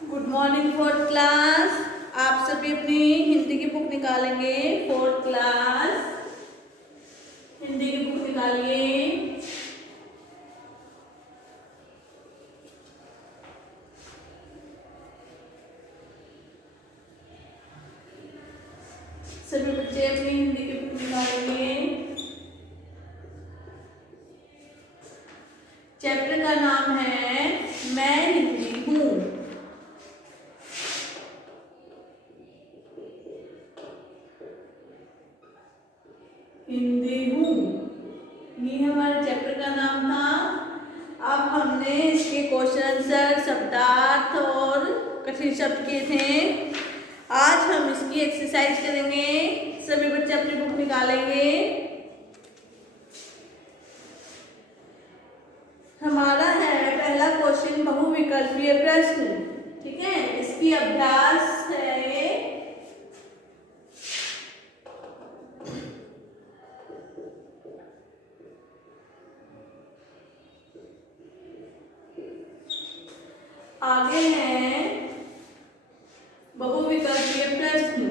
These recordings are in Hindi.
Good morning fourth class. आप सभी अपनी हिंदी की बुक निकालेंगे। फोर्थ क्लास हिंदी की बुक निकालिए। सभी बच्चे अपनी हिंदी की बुक निकालेंगे। चैप्टर का नाम है मैं हिंदी हूँ। हिंदी हूँ, ये हमारे चैप्टर का नाम था। अब हमने इसके क्वेश्चन आंसर, शब्दार्थ और कठिन शब्द किए थे। आज हम इसकी एक्सरसाइज करेंगे। सभी बच्चे अपनी बुक निकालेंगे। हमारा है पहला क्वेश्चन बहुविकल्पीय प्रश्न। ठीक है, इसकी अभ्यास है ये। आगे है बहुविकल्पीय प्रश्न।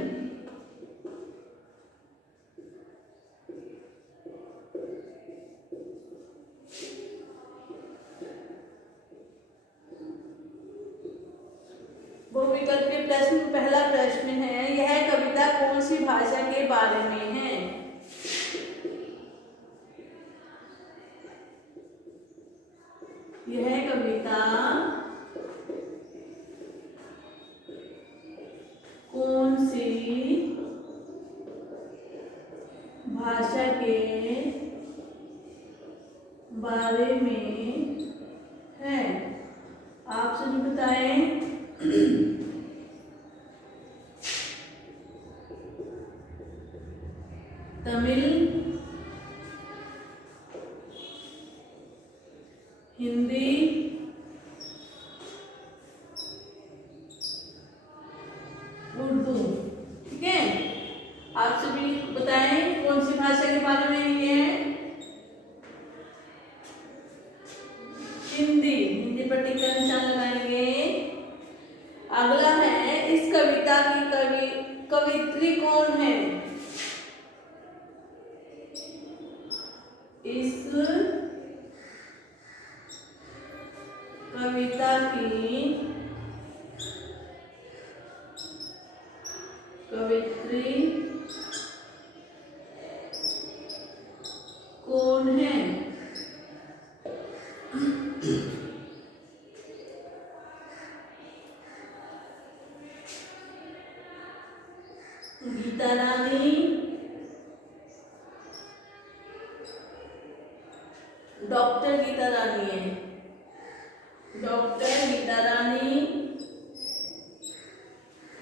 बहुविकल्पीय प्रश्न, पहला प्रश्न है, यह कविता कौन सी भाषा के बारे में है? यह कविता कौन सी भाषा के बारे में है? आप सभी बताएं। तमिल, हिंदी, उर्दू। ठीक है, आप सभी बताएं कौन सी भाषा के बारे में ये है? हिंदी। हिंदी पर टिक का निशान लगाएंगे। अगला है, इस कविता की कवित्री कौन है? इस कविता की कवित्री कौन है? गीता रानी, डॉक्टर गीता रानी है। डॉक्टर गीता रानी।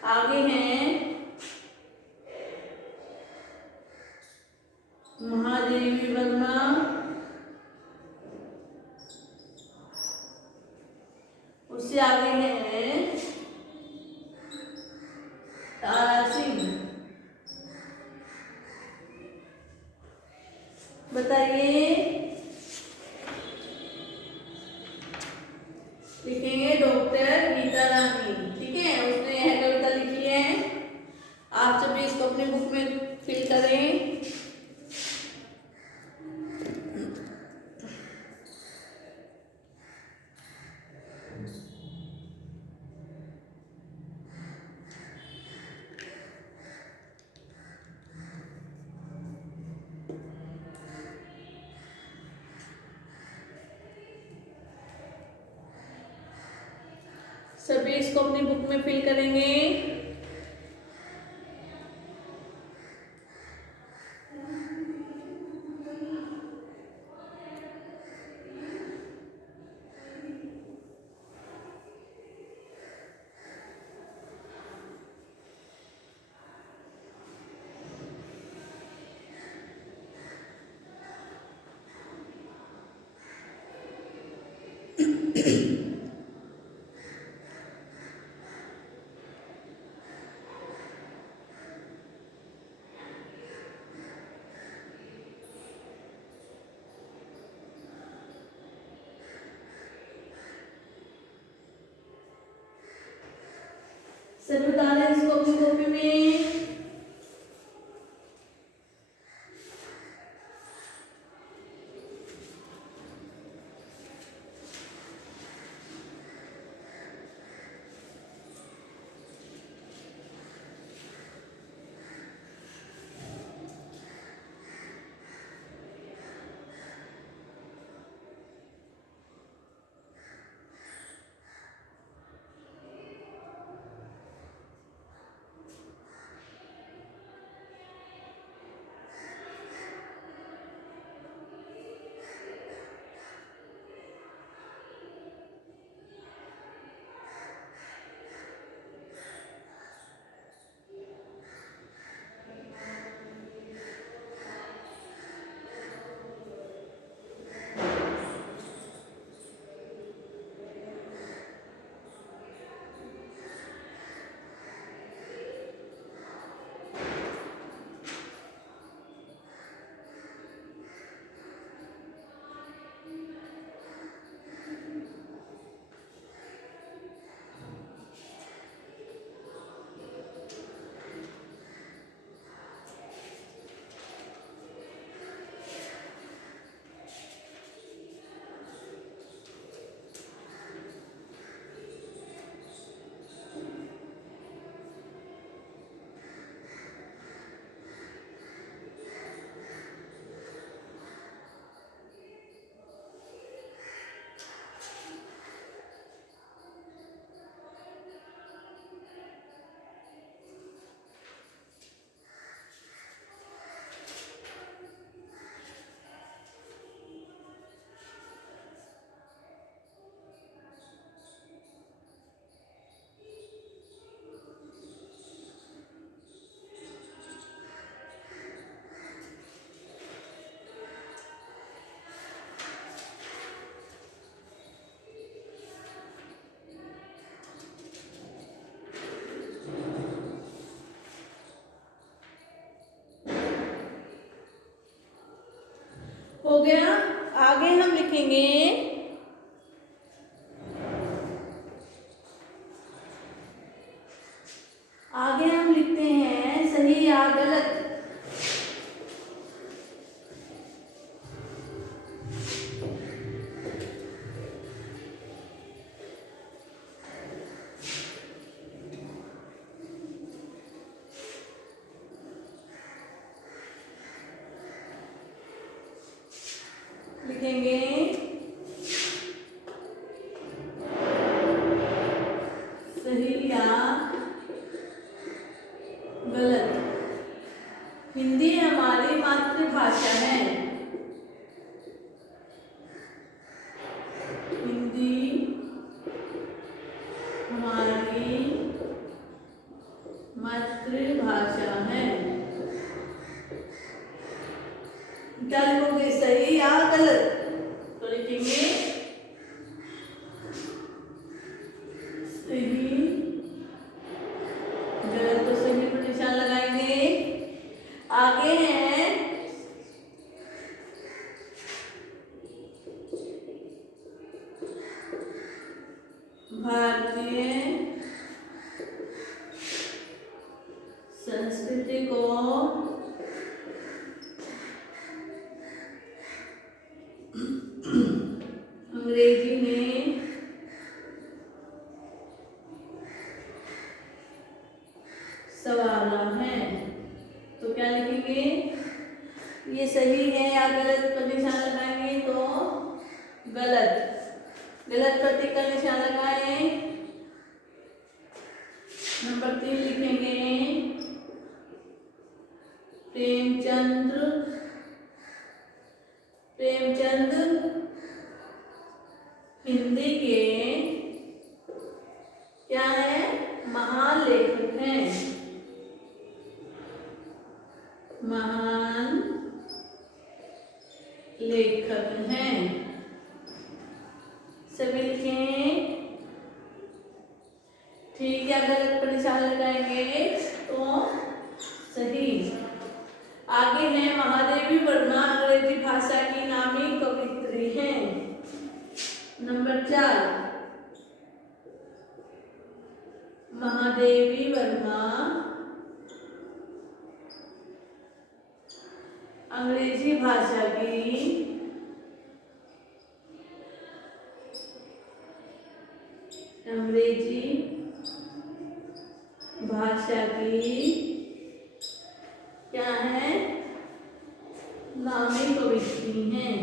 आगे हैं महादेवी वर्मा। उससे आगे हैं तारा सिंह। बताइए, लिखेंगे डॉक्टर गीता रानी। ठीक है, उसने यह कविता लिखी है। आप सभी इसको अपनी बुक में फिल करें। सभी इसको अपनी बुक में फिल करेंगे। सभी बता रहे हैं इसको अपनी कॉपी में। हो गया। आगे हम लिखेंगे लिखते हैं सही या गलत। लिखेंगे सही या गलत। हिंदी हमारी मातृभाषा है। हिंदी हमारी मातृभाषा है। क्या लिखोगे सही या गलत? तो लिखेंगे सही, गलत तो सही पर निशान लगाएंगे। आगे है भारतीय संस्कृति को अंग्रेजी में संवारना है। तो क्या लिखेंगे? ये सही है या गलत पर निशान लगाएंगे तो गलत। गलत पर टिक का निशान लगाएं। नंबर 3 लिखेंगे प्रेमचंद हिंदी के क्या है? महान लेखक हैं। महान लेखक हैं। सभी लिखें ठीक है। गलत पर निशान लगाएंगे तो सही। आगे है महादेवी वर्मा अंग्रेजी भाषा की नामी कवयित्री हैं। नंबर 4 महादेवी वर्मा अंग्रेजी भाषा की क्या है, नामी कवयित्री हैं।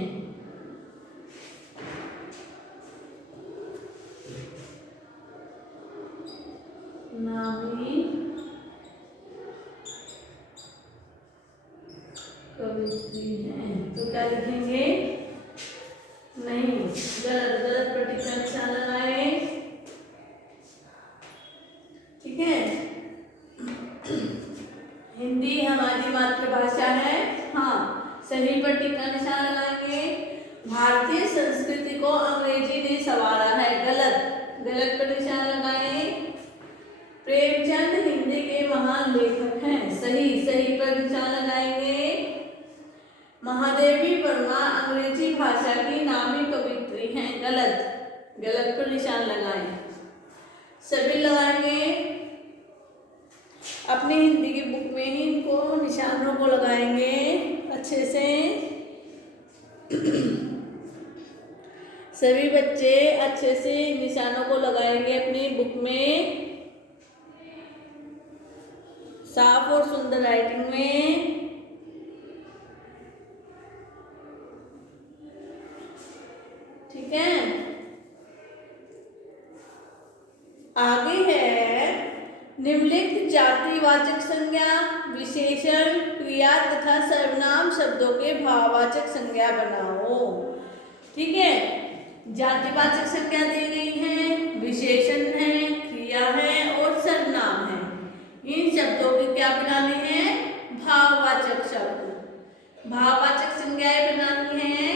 नामी कवयित्री हैं, तो क्या लिखेंगे? नहीं, गलत, गलत पर टिक का निशान लगाए। ठीक है, हिंदी हमारी मातृभाषा है, हाँ, सही पर टिक का निशान लगाएंगे। भारतीय संस्कृति को अंग्रेजी ने संवारा है, गलत, गलत पर निशान लगाए। प्रेमचंद हिंदी के महान लेखक हैं, सही, सही पर निशान लगाएंगे। महादेवी वर्मा अंग्रेजी भाषा की नामी कवयित्री हैं, गलत, गलत पर निशान लगाएं। सभी लगाएंगे, अपनी हिंदी की बुक में ही इनको निशानों को लगाएंगे अच्छे से। सभी बच्चे अच्छे से निशानों को लगाएंगे अपनी बुक में, साफ और सुंदर राइटिंग में। ठीक है, आगे है निम्नलिखित जातिवाचक संज्ञा, विशेषण, क्रिया तथा सर्वनाम शब्दों के भाववाचक संज्ञा बनाओ। ठीक है, जातिवाचक संज्ञा दी गई है, विशेषण है, क्रिया है और सर्वनाम है। इन शब्दों के क्या बनाने हैं? भाववाचक शब्द, भाववाचक संज्ञाएं बनानी है।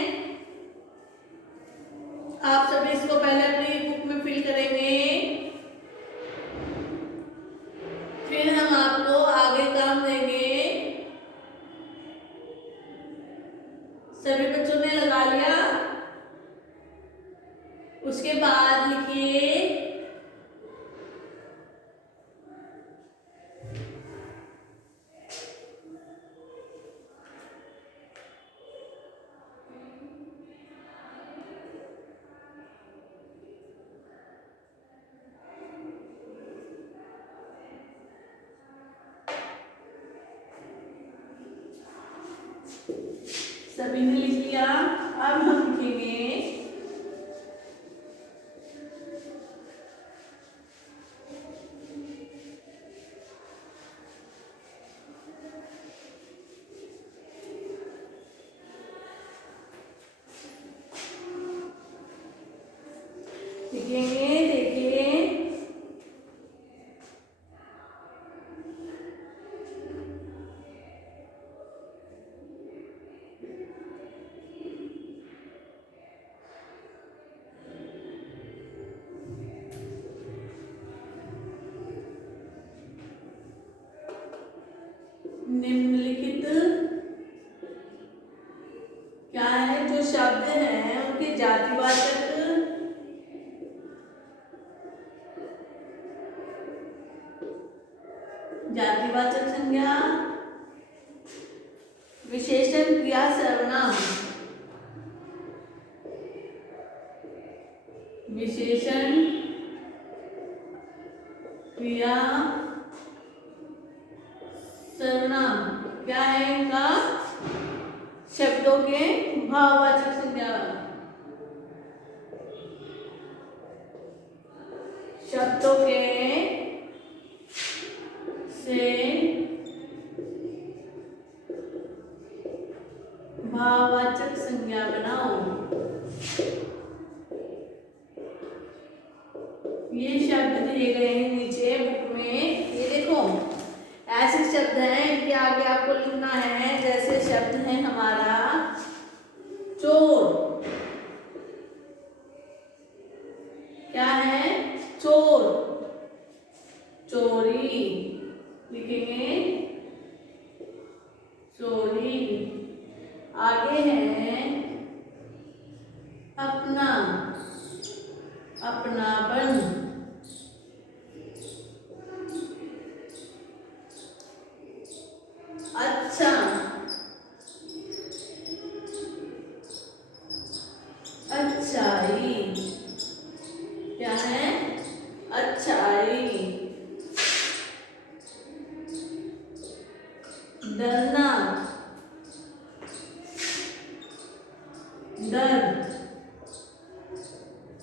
आप सभी इसको पहले अपनी बुक में फिल करेंगे, फिर हम आपको आगे काम देंगे। सभी बच्चों ने लगा लिया? उसके बाद लिखिए सभी ने लिख लिया? अब हम लिखेंगे देखिए निम्नलिखित क्या है, जो शब्द हैं उनके जातिवाचक संज्ञा, विशेषण, क्रिया, सर्वनाम, विशेषण, क्रिया, सर्वनाम क्या है इनका? शब्दों के भाववाचक संज्ञा, शब्दों के से भाववाचक संज्ञा बनाओ। ये शब्द दिए गए हैं नीचे बुक में, ये देखो ऐसे शब्द हैं, इनके आगे आपको लिखना है। जैसे शब्द है हमारा चोर, क्या है? चोर, चोरी लिखेंगे, चोरी। आगे है अपना, अपनापन,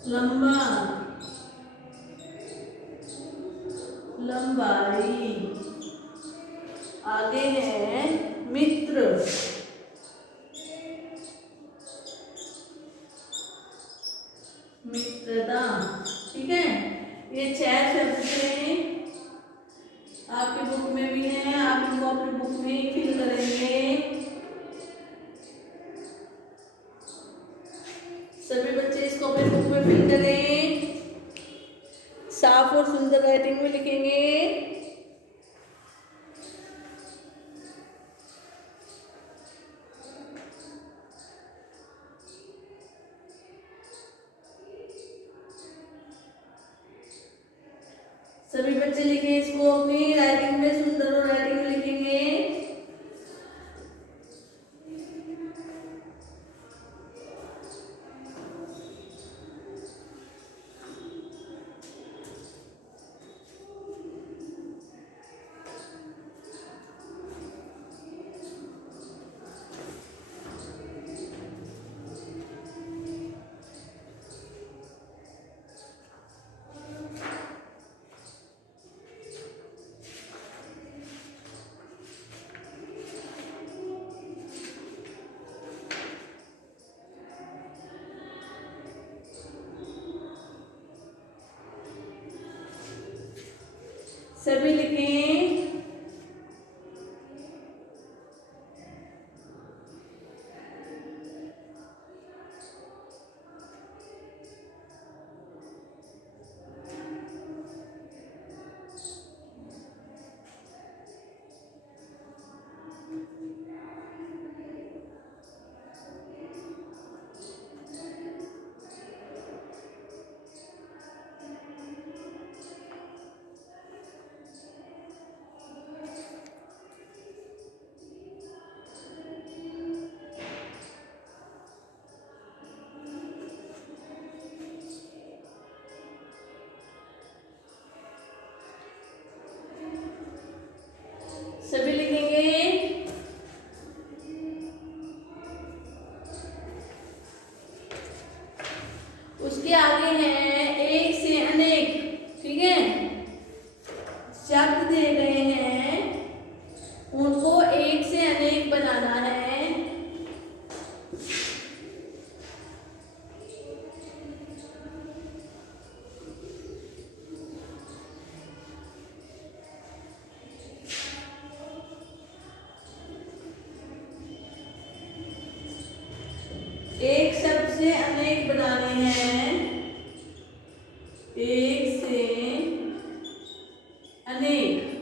लंबा, लंबाई। आगे है मित्र, मित्रता। ठीक है, ये 6 शब्द थे, आपकी बुक में भी है, आप इनको अपनी बुक में ही फिल करेंगे। सभी बच्चे इसको अपनी बुक में फिल करें, साफ और सुंदर राइटिंग में लिखेंगे। सभी बच्चे लिखें इसको अपनी राइटिंग में, सुंदर और राइटिंग में लिखेंगे। सभी लिखें। सभी लिखेंगे। उसके आगे है एक से अनेक। ठीक है, शब्द दे गए हैं, उनको एक से अनेक बनाना है। एक शब्द से अनेक बनाने हैं, एक से अनेक।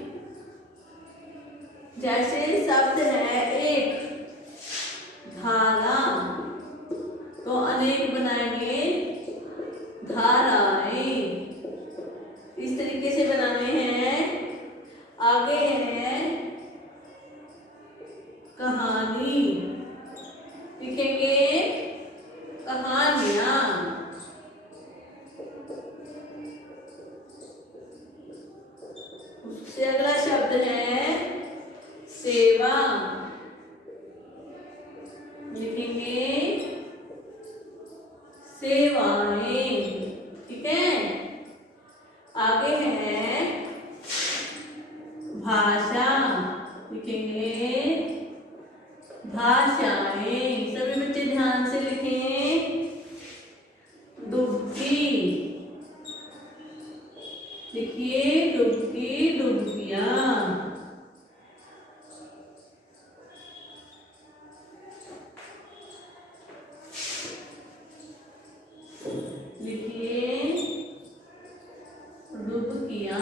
जैसे शब्द है एक, धारा, तो अनेक बनाएंगे धाराएं। इस तरीके से बनाने हैं। आगे है कहानी, लिखेंगे कहानियां। उससे अगला शब्द है सेवा, लिखेंगे सेवाएं। ठीक है, आगे है भाषा, लिखेंगे भाषाएं। सभी बच्चे ध्यान से लिखें। डुबकी, लिखिए डुबकी, डुबकियां। लिखिए डुबकियां।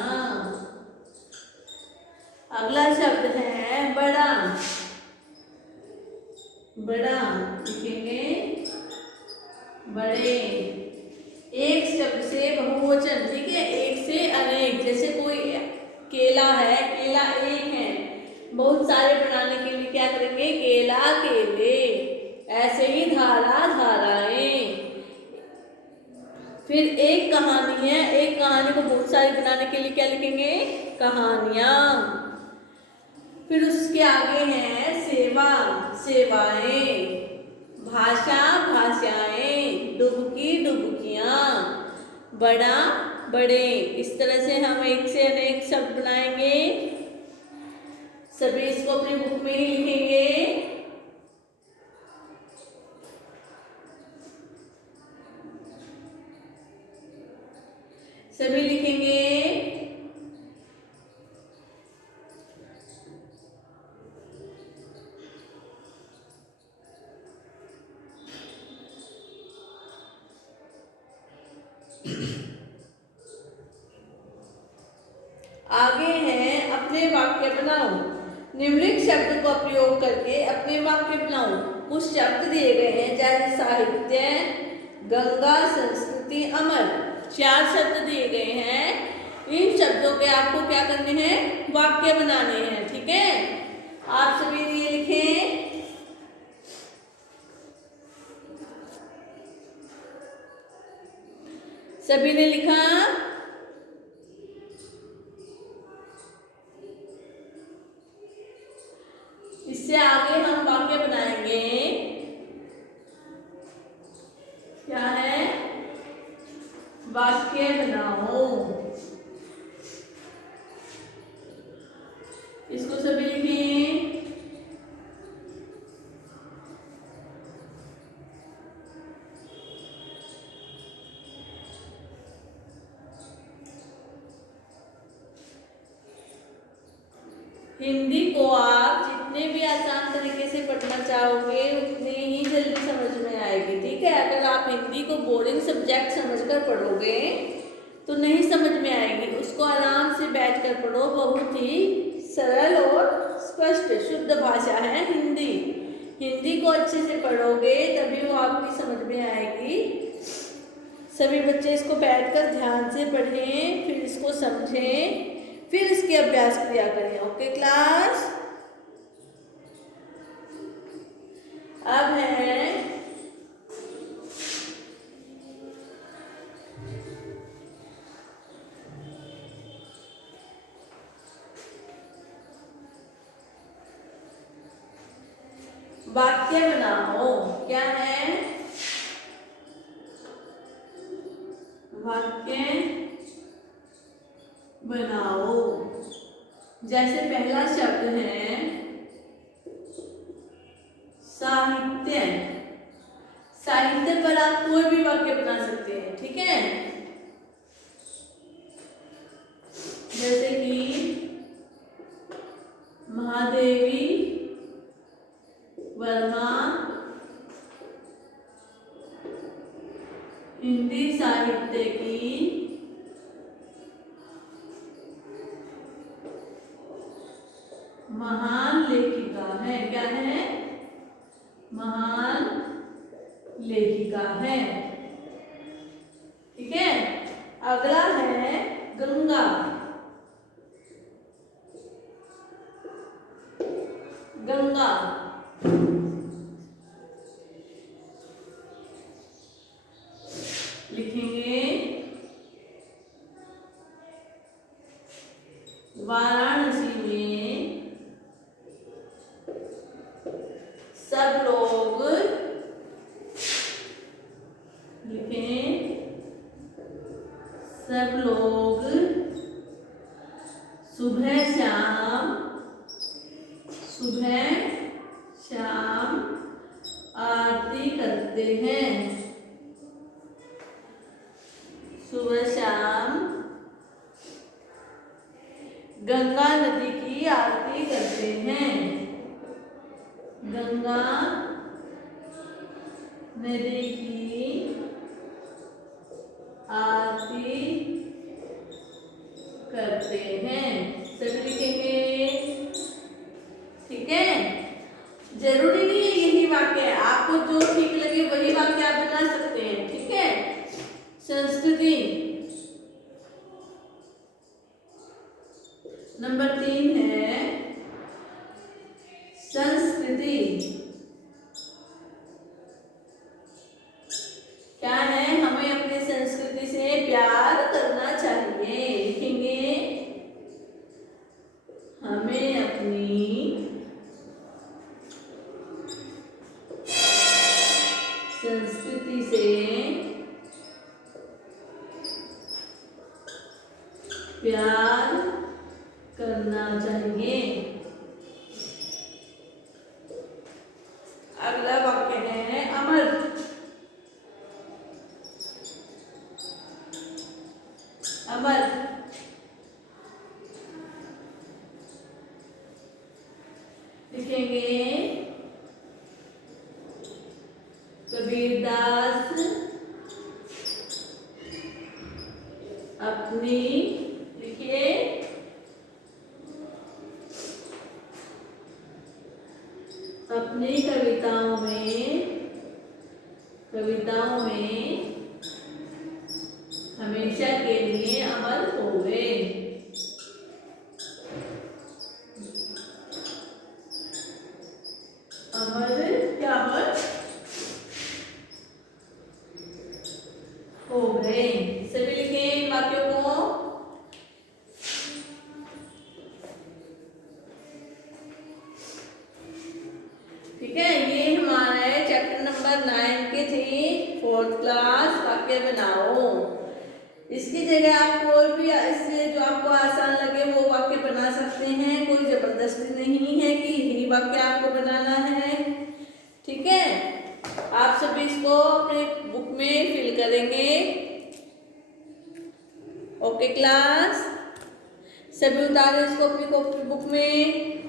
अगला शब्द है बड़ा, बड़ा, लिखेंगे बड़े। एक शब्द से बहुवचन। ठीक है, एक से अनेक। जैसे कोई केला है, केला एक है, बहुत सारे बनाने के लिए क्या करेंगे, केला, केले। ऐसे ही धारा, धाराएं। फिर एक कहानी है, एक कहानी को बहुत सारी बनाने के लिए क्या लिखेंगे, कहानियां। फिर उसके आगे है सेवा, सेवाएं। भाषा, भाषाएं। डुबकी, डुबकियां। बड़ा, बड़े। इस तरह से हम एक से अनेक शब्द बनाएंगे। सभी इसको अपनी बुक में ही लिखेंगे। सभी लिखेंगे। आगे है अपने वाक्य बनाओ। निम्नलिखित शब्द का प्रयोग करके अपने वाक्य बनाओ। कुछ शब्द दिए गए हैं जैसे साहित्य, गंगा, संस्कृति, अमर। 4 शब्द दिए गए हैं। इन शब्दों के आपको क्या करने हैं? वाक्य बनाने हैं। ठीक है, आप सभी ये लिखें। सभी ने लिखा? इससे आगे हम वाक्य बनाएंगे। क्या है? वाक्य बनाओ। इसको सभी लिखें। हिंदी को आप जितने भी आसान तरीके से पढ़ना चाहोगे उतने ही जल्दी समझ में आएगी। ठीक है, अगर आप हिंदी को बोरिंग सब्जेक्ट समझकर पढ़ोगे तो नहीं समझ में आएगी। उसको आराम से बैठकर पढ़ो। बहुत ही सरल और स्पष्ट शुद्ध भाषा है हिंदी। हिंदी को अच्छे से पढ़ोगे तभी वो आपकी समझ में आएगी। सभी बच्चे इसको बैठकर ध्यान से पढ़ें, फिर इसको समझें, फिर इसके अभ्यास किया करें। Okay class? अब है वाक्य बनाओ। क्या है? वाक्य बनाओ। जैसे पहला शब्द है साहित्य। साहित्य पर आप कोई भी वाक्य बना सकते हैं। ठीक है, जैसे कि महादेवी वर्मा हिंदी साहित्य की महान लेखिका है। क्या है? महान लेखिका है। ठीक है, अगला है गंगा। गंगा लिखेंगे। वाराणसी में सब लोग, लिखें, सब लोग सुबह शाम आरती करते हैं। सुबह शाम गंगा नदी की आरती करते हैं। गंगा नदी की आरती करते हैं। सभी लिखेंगे। ठीक है, जरूरी नहीं है यही वाक्य है, आपको जो ठीक लगे वही वाक्य आप बना सकते हैं। ठीक है, संस्कृति नंबर 3 है संस्कृति। क्या है? हमें अपनी संस्कृति से प्यार करना चाहिए। लिखेंगे, हमें अपनी संस्कृति से प्यार करना चाहिए। अगला वाक्य है अमर। अमर लिखेंगे कबीरदास अपनी, लिखिए अपनी कविताओं में हमेशा के लिए अमर हो गए। अमर क्या अमर हो गए। सभी लिखें इन वाक्यों को। ठीक है, ये हमारे चैप्टर नंबर 9 के थे 4th क्लास वाक्य बनाओ। इसकी जगह आप कोई भी इससे जो आपको आसान लगे वो वाक्य बना सकते हैं। कोई जबरदस्ती नहीं है कि यही वाक्य आपको बनाना है। ठीक है, आप सभी इसको अपने बुक में फिल करेंगे। ओके क्लास, सभी उतारें इसको अपनी कॉपी बुक में।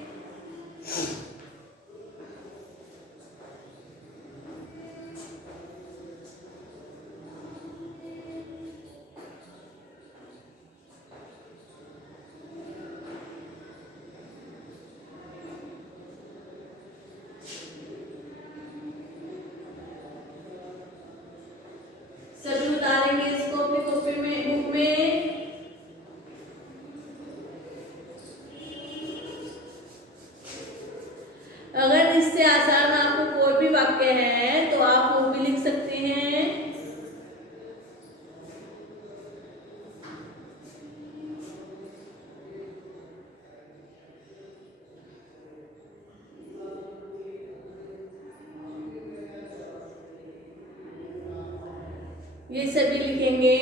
सभी उतारेंगे इसको अपनी कॉपी में, बुक में। अगर इससे आसान आपको कोई भी वाक्य है तो आप वो भी लिख सकते हैं। ये सभी लिखेंगे।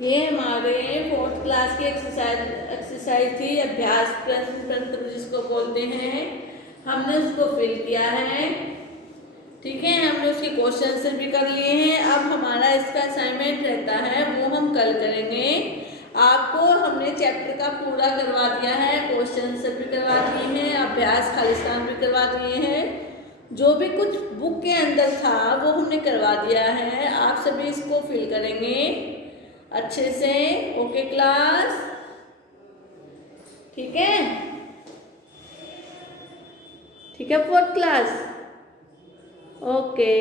ये हमारे 4th क्लास की एक्सरसाइज थी, अभ्यास प्रश्न तंत्र जिसको बोलते हैं। हमने उसको फिल किया है। ठीक है, हमने उसके क्वेश्चन आंसर भी कर लिए हैं। अब हमारा इसका असाइनमेंट रहता है, वो हम कल करेंगे। आपको हमने चैप्टर का पूरा करवा दिया है, क्वेश्चन आंसर भी करवा दिए हैं, अभ्यास खालिस्तान भी करवा दिए हैं। जो भी कुछ बुक के अंदर था वो हमने करवा दिया है। आप सभी इसको फिल करेंगे अच्छे से। ओके क्लास, ठीक है, ठीक है 4th क्लास। ओके।